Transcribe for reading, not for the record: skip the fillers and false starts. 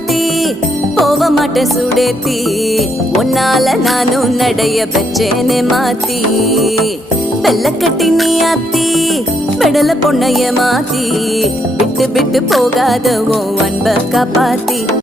மாத்தி போக மாட்டேன் சுடேத்தி உன்னால நானும் நடைய பெச்சேனே மாத்தி வெள்ளக்கட்டி நீ ஆத்தி பெடல பொண்ணைய மாத்தி விட்டு விட்டு போகாத உன் அன்ப காப்பாத்தி